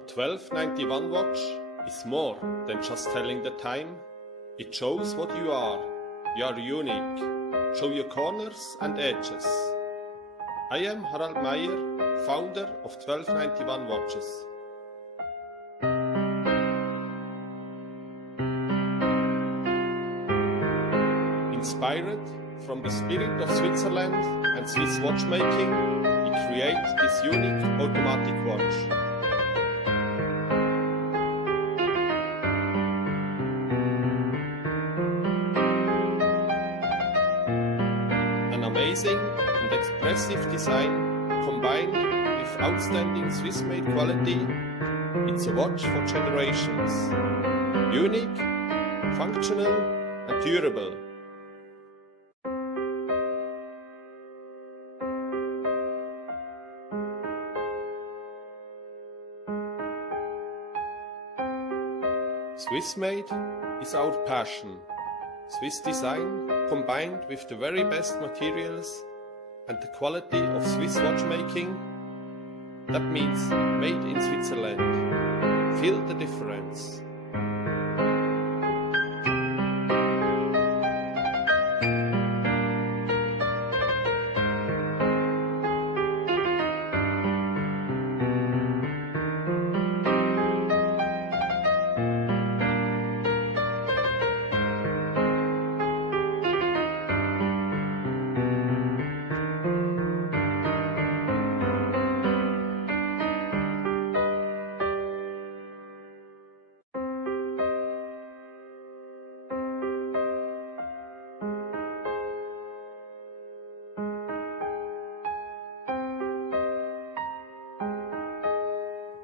A 1291 watch is more than just telling the time. It shows what you are. You are unique. Show your corners and edges. I am Harald Meyer, founder of 1291 Watches. Inspired from the spirit of Switzerland and Swiss watchmaking, we create this unique automatic watch. An amazing and expressive design combined with outstanding Swiss-made quality, it's a watch for generations. Unique, functional and durable. Swiss-made is our passion. Swiss design combined with the very best materials and the quality of Swiss watchmaking. That means made in Switzerland. Feel the difference.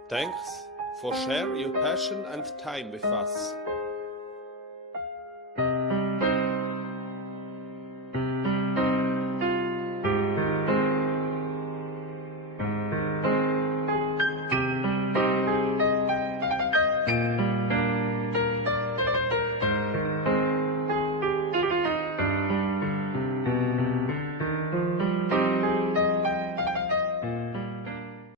Thanks for sharing your passion and time with us.